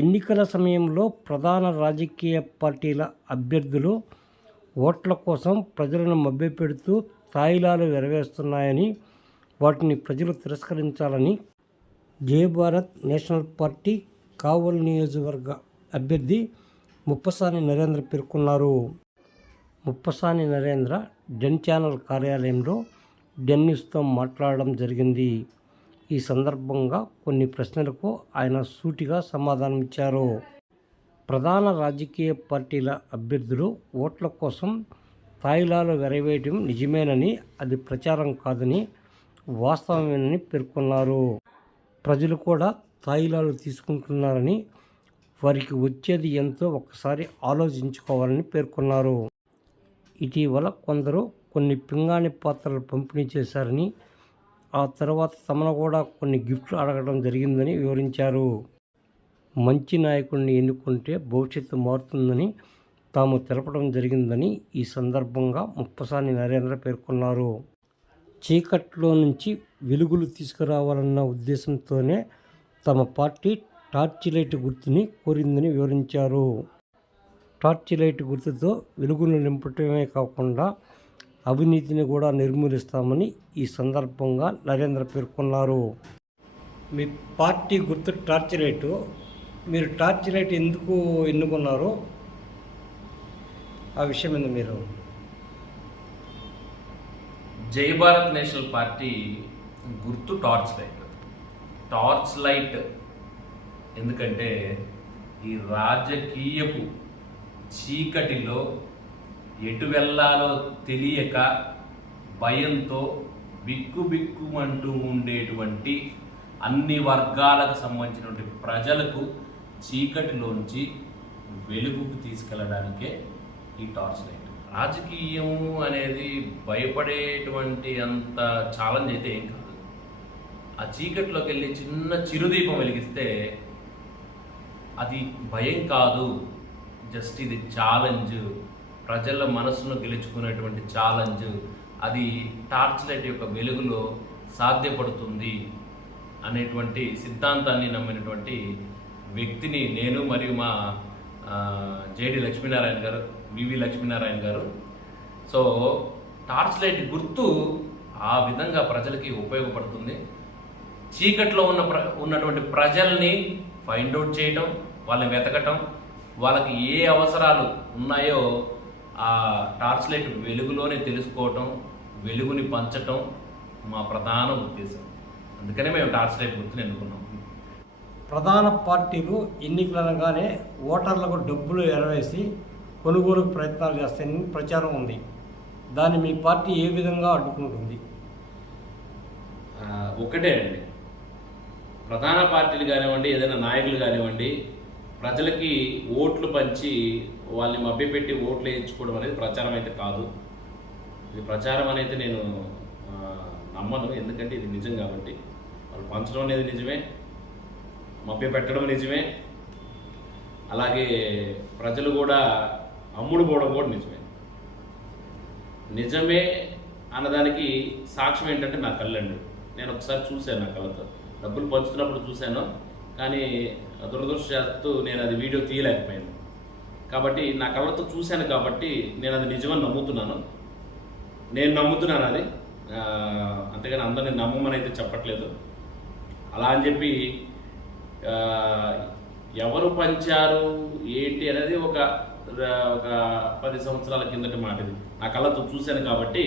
ఎన్నికల సమయంలో ప్రధాన రాజకీయ పార్టీల అభ్యర్థులు ఓట్ల కోసం ప్రజలను మభ్యపెడుతూ తాయిలాలు వెరవేస్తున్నాయని వాటిని ప్రజలు తిరస్కరించాలని జయభారత్ నేషనల్ పార్టీ కావల్ నియోజకవర్గ అభ్యర్థి ముప్పసాని నరేంద్ర పేర్కొన్నారు. ముప్పసాని నరేంద్ర డెన్ ఛానల్ కార్యాలయంలో డెన్నిస్తో మాట్లాడడం జరిగింది. ఈ సందర్భంగా కొన్ని ప్రశ్నలకు ఆయన సూటిగా సమాధానమిచ్చారు. ప్రధాన రాజకీయ పార్టీల అభ్యర్థులు ఓట్ల కోసం తాయిలాలు వెరవేయటం నిజమేనని అది ప్రచారం కాదని వాస్తవమేనని పేర్కొన్నారు. ప్రజలు కూడా తాయిలాలు తీసుకుంటున్నారని వారికి వచ్చేది ఎంతో ఒక్కసారి ఆలోచించుకోవాలని పేర్కొన్నారు. ఇటీవల కొందరు కొన్ని పింగాణి పాత్రలు పంపిణీ చేశారని ఆ తర్వాత తమను కూడా కొన్ని గిఫ్ట్లు అడగడం జరిగిందని వివరించారు. మంచి నాయకుడిని ఎన్నుకుంటే భవిష్యత్తు మారుతుందని తాము తెలపడం జరిగిందని ఈ సందర్భంగా ముప్పసాని నరేంద్ర పేర్కొన్నారు. చీకట్లో నుంచి వెలుగులు తీసుకురావాలన్న ఉద్దేశంతోనే తమ పార్టీ టార్చ్ లైట్ గుర్తుని కోరిందని వివరించారు. టార్చ్ లైట్ గుర్తుతో వెలుగును నింపటమే కాకుండా అవినీతిని కూడా నిర్మూలిస్తామని ఈ సందర్భంగా నరేంద్ర పేర్కొన్నారు. మీ పార్టీ గుర్తు టార్చ్ లైటు మీరు టార్చ్ లైట్ ఎందుకు ఎన్నుకున్నారు? ఆ విషయం మీద మీరు? జై భారత్ నేషనల్ పార్టీ గుర్తు టార్చ్ లైట్. టార్చ్ లైట్ ఎందుకంటే ఈ రాజకీయపు చీకటిలో ఎటు వెళ్ళాలో తెలియక భయంతో బిక్కుబిక్కుమంటూ ఉండేటువంటి అన్ని వర్గాలకు సంబంధించినటువంటి ప్రజలకు చీకటిలోంచి వెలుగుకు తీసుకెళ్ళడానికే ఈ టార్చ్ లైట్. రాజకీయం అనేది భయపడేటువంటి అంత ఛాలెంజ్ అయితే ఏం కాదు. ఆ చీకట్లోకి వెళ్ళి చిన్న చిరుదీపం వెలిగిస్తే అది భయం కాదు. జస్ట్ ఇది ఛాలెంజ్. ప్రజల మనసును గెలుచుకునేటువంటి ఛాలెంజ్ అది టార్చ్ లైట్ యొక్క వెలుగులో సాధ్యపడుతుంది అనేటువంటి సిద్ధాంతాన్ని నమ్మినటువంటి వ్యక్తిని నేను మరియు మా జేడి లక్ష్మీనారాయణ గారు వివి లక్ష్మీనారాయణ గారు. సో టార్చ్ లైట్ గుర్తు ఆ విధంగా ప్రజలకి ఉపయోగపడుతుంది. చీకట్లో ఉన్న ప్ర ఉన్నటువంటి ప్రజల్ని ఫైండ్ అవుట్ చేయటం వాళ్ళని వెతకటం వాళ్ళకి ఏ అవసరాలు ఉన్నాయో ఆ టార్చ్ లైట్ వెలుగులోనే తెలుసుకోవటం వెలుగుని పంచటం మా ప్రధాన ఉద్దేశం. అందుకనే మేము టార్చ్ లైట్ గుర్తుని ఎన్నుకున్నాం. ప్రధాన పార్టీలు ఎన్నికలనగానే ఓటర్లకు డబ్బులు ఎరవేసి కొనుగోలుకు ప్రయత్నాలు చేస్తాయని ప్రచారం ఉంది. దాన్ని మీ పార్టీ ఏ విధంగా అడ్డుకుంటుంది? ఒకటే అండి. ప్రధాన పార్టీలు కానివ్వండి ఏదైనా నాయకులు కానివ్వండి ప్రజలకి ఓట్లు పంచి వాళ్ళని మభ్యపెట్టి ఓట్లు వేయించుకోవడం అనేది ప్రచారం అయితే కాదు. ఇది ప్రచారం అనేది నేను నమ్మను. ఎందుకంటే ఇది నిజం కాబట్టి. వాళ్ళు పంచడం అనేది నిజమే మభ్య పెట్టడం నిజమే. అలాగే ప్రజలు కూడా అమ్ముడు పోవడం కూడా నిజమే. నిజమే అన్నదానికి సాక్ష్యం ఏంటంటే నా కళ్ళండి. నేను ఒకసారి చూశాను నా కళ్ళతో. డబ్బులు పంచుతున్నప్పుడు చూశాను. కానీ దురదృష్టవశాత్తు నేను అది వీడియో తీయలేకపోయాను కాబట్టి నా కళ్ళతో చూశాను కాబట్టి నేను అది నిజమని నమ్ముతున్నాను. నేను నమ్ముతున్నాను అది. అంతేగాని అందరిని నమ్మమని అయితే చెప్పట్లేదు. అలా అని చెప్పి ఎవరు పంచారు ఏంటి అనేది ఒక ఒక పది సంవత్సరాల కిందటి మాట ఇది. నా కళ్ళతో చూశాను కాబట్టి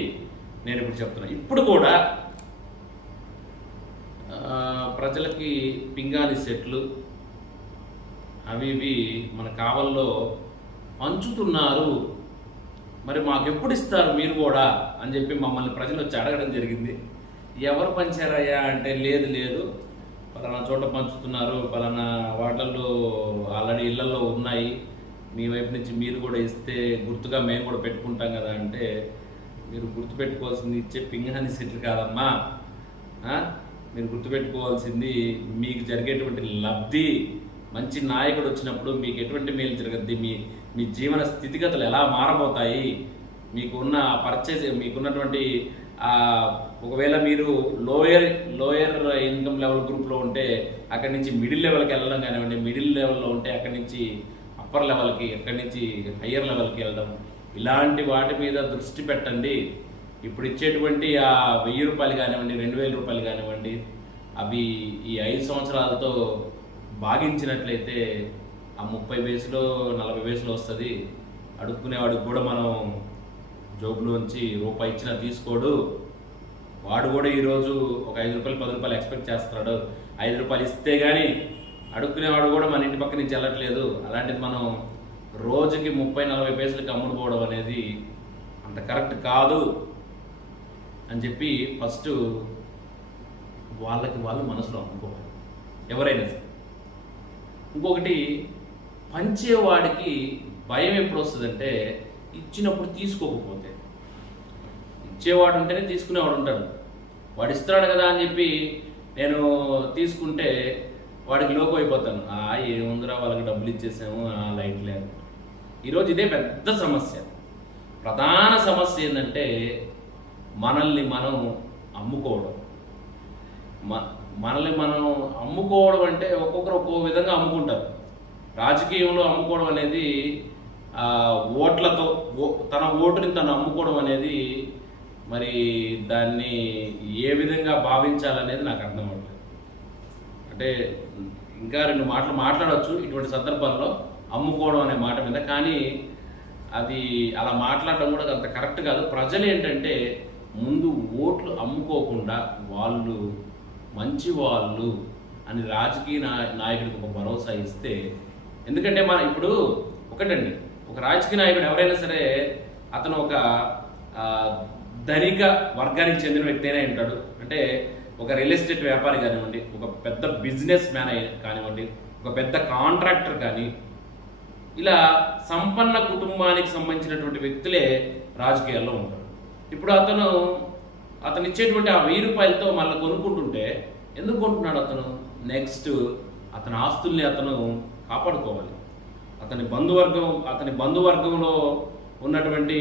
నేను ఇప్పుడు చెప్తున్నా. ఇప్పుడు కూడా ప్రజలకి పింగాణి సెట్లు అవి ఇవి మన కావల్లో పంచుతున్నారు మరి మాకు ఎప్పుడు ఇస్తారు మీరు కూడా? అని చెప్పి మమ్మల్ని ప్రజలు వచ్చి అడగడం జరిగింది. ఎవరు పంచారయ్యా అంటే లేదు లేదు. పలానా చోట పంచుతున్నారు పలానా వాటర్లు ఆల్రెడీ ఇళ్ళలో ఉన్నాయి. మీ వైపు నుంచి మీరు కూడా ఇస్తే గుర్తుగా మేము కూడా పెట్టుకుంటాం కదా అంటే మీరు గుర్తుపెట్టుకోవాల్సింది ఇచ్చే పింగాని సెట్లు కాదమ్మా. మీరు గుర్తుపెట్టుకోవాల్సింది మీకు జరిగేటువంటి లబ్ధి మంచి నాయకుడు వచ్చినప్పుడు మీకు ఎటువంటి మేలు జరగద్ది? మీ మీ జీవన స్థితిగతులు ఎలా మారబోతాయి? మీకున్న పర్చేజ్ మీకున్నటువంటి ఒకవేళ మీరు లోయర్ లోయర్ ఇన్కమ్ లెవెల్ గ్రూప్లో ఉంటే అక్కడి నుంచి మిడిల్ లెవెల్కి వెళ్ళడం కానివ్వండి మిడిల్ లెవెల్లో ఉంటే అక్కడి నుంచి అప్పర్ లెవెల్కి అక్కడి నుంచి హయ్యర్ లెవెల్కి వెళ్ళడం ఇలాంటి వాటి మీద దృష్టి పెట్టండి. ఇప్పుడు ఇచ్చేటువంటి ఆ వెయ్యి రూపాయలు కానివ్వండి రెండు వేల రూపాయలు కానివ్వండి అవి ఈ ఐదు సంవత్సరాలతో భాగించినట్లయితే ఆ ముప్పై వయసులో నలభై వయసులో వస్తుంది. అడుక్కునేవాడికి కూడా మనం జోబులోంచి రూపాయి ఇచ్చినా తీసుకోడు. వాడు కూడా ఈరోజు ఒక ఐదు రూపాయలు పది రూపాయలు ఎక్స్పెక్ట్ చేస్తున్నాడు. ఐదు రూపాయలు ఇస్తే కానీ అడుక్కునేవాడు కూడా మన ఇంటి పక్క నుంచి వెళ్ళట్లేదు. అలాంటిది మనం రోజుకి ముప్పై నలభై పైసలకి అమ్ముడుపోవడం అనేది అంత కరెక్ట్ కాదు అని చెప్పి ఫస్ట్ వాళ్ళకి వాళ్ళు మనసులో అనుకోవాలి ఎవరైనా సరే. ఇంకొకటి పంచేవాడికి భయం ఎప్పుడు వస్తుందంటే ఇచ్చినప్పుడు తీసుకోకపోతే. ఇచ్చేవాడు ఉంటేనే తీసుకునేవాడు ఉంటాడు వాడు ఇస్తున్నాడు కదా అని చెప్పి నేను తీసుకుంటే వాడికి లోకం అయిపోతాను. ఆ ఏముందిరా వాళ్ళకి డబ్బులు ఇచ్చేసాము ఆ లైట్ లేదు ఈరోజు ఇదే పెద్ద సమస్య. ప్రధాన సమస్య ఏంటంటే మనల్ని మనం అమ్ముకోవడం. మ- మనల్ని మనం అమ్ముకోవడం అంటే ఒక్కొక్కరు ఒక్కో విధంగా అమ్ముకుంటారు. రాజకీయంలో అమ్ముకోవడం అనేది ఓట్లతో ఓ- తన ఓటుని తను అమ్ముకోవడం అనేది మరి దాన్ని ఏ విధంగా భావించాలనేది నాకు అర్థం అవ్వట్లేదు. అంటే ఇంకా రెండు మాటలు మాట్లాడవచ్చు ఇటువంటి సందర్భాల్లో అమ్ముకోవడం అనే మాట మీద కానీ అది అలా మాట్లాడడం కూడా అంత కరెక్ట్ కాదు. ప్రజలు ఏంటంటే ముందు ఓట్లు అమ్ముకోకుండా వాళ్ళు మంచి వాళ్ళు అని రాజకీయ నాయ- నాయకుడికి ఒక భరోసా ఇస్తే ఎందుకంటే మన ఇప్పుడు ఒకటండి. ఒక రాజకీయ నాయకుడు ఎవరైనా సరే అతను ఒక ధనిక వర్గానికి చెందిన వ్యక్తి అయినా ఉంటాడు. అంటే ఒక రియల్ ఎస్టేట్ వ్యాపారి కానివ్వండి ఒక పెద్ద బిజినెస్ మ్యాన్ కానివ్వండి ఒక పెద్ద కాంట్రాక్టర్ కానీ ఇలా సంపన్న కుటుంబానికి సంబంధించినటువంటి వ్యక్తులే రాజకీయాల్లో ఉంటారు. ఇప్పుడు అతను అతను ఇచ్చేటువంటి ఆ వెయ్యి రూపాయలతో మళ్ళీ కొనుక్కుంటుంటే ఎందుకు కొంటున్నాడు అతను? నెక్స్ట్ అతని ఆస్తుల్ని అతను కాపాడుకోవాలి. అతని బంధువర్గం అతని బంధువర్గంలో ఉన్నటువంటి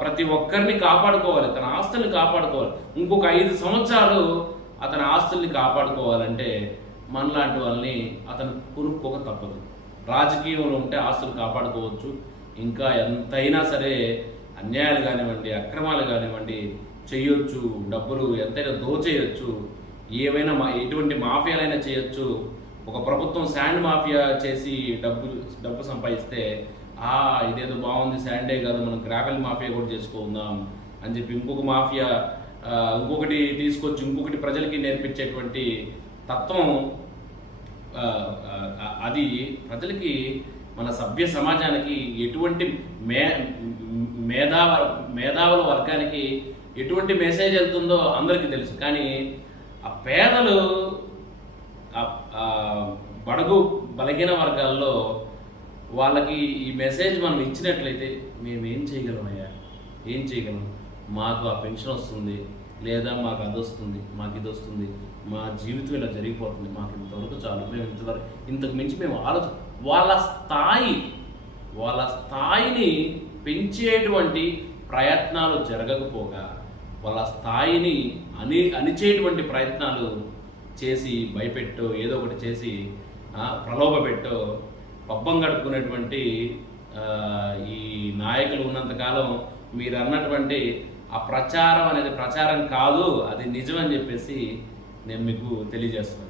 ప్రతి ఒక్కరిని కాపాడుకోవాలి. తన ఆస్తుల్ని కాపాడుకోవాలి. ఇంకొక ఐదు సంవత్సరాలు అతని ఆస్తుల్ని కాపాడుకోవాలంటే మనలాంటి వాళ్ళని అతను కొనుక్కోక తప్పదు. రాజకీయంలో ఉంటే ఆస్తులు కాపాడుకోవచ్చు. ఇంకా ఎంతైనా సరే అన్యాయాలు కానివ్వండి అక్రమాలు కానివ్వండి చేయొచ్చు డబ్బులు ఎంతైనా దోచేయొచ్చు ఏమైనా మా ఎటువంటి మాఫియాలైనా చేయొచ్చు ఒక ప్రభుత్వం శాండ్ మాఫియా చేసి డబ్బు డబ్బు సంపాదిస్తే ఆ ఇదేదో బాగుంది శాండే కాదు మనం గ్రావెల్ మాఫియా కూడా చేసుకుందాం అని చెప్పి ఇంకొక మాఫియా ఇంకొకటి తీసుకొచ్చి ఇంకొకటి ప్రజలకి నేర్పించేటువంటి తత్వం అది ప్రజలకి మన సభ్య సమాజానికి ఎటువంటి మే మేధావ మేధావుల వర్గానికి ఎటువంటి మెసేజ్ వెళ్తుందో అందరికీ తెలుసు. కానీ ఆ పేదలు బడుగు బలహీన వర్గాల్లో వాళ్ళకి ఈ మెసేజ్ మనం ఇచ్చినట్లయితే మేము ఏం చేయగలమయ్యా ఏం చేయగలం? మాకు ఆ పెన్షన్ వస్తుంది లేదా మాకు అది వస్తుంది మాకు ఇది వస్తుంది మా జీవితం ఇలా జరిగిపోతుంది మాకు ఇంతవరకు చాలు. మేము ఇంతవరకు ఇంతకు మించి మేము ఆలోచన వాళ్ళ స్థాయి వాళ్ళ స్థాయిని పెంచేటువంటి ప్రయత్నాలు జరగకపోగా వాళ్ళ స్థాయిని అని అణిచేటువంటి ప్రయత్నాలు చేసి భయపెట్టో ఏదో ఒకటి చేసి ప్రలోభపెట్టో పబ్బం గడుపుకునేటువంటి ఈ నాయకులు ఉన్నంతకాలం మీరు అన్నటువంటి ఆ ప్రచారం అనేది ప్రచారం కాదు అది నిజం అని చెప్పేసి నేను మీకు తెలియజేస్తున్నాను.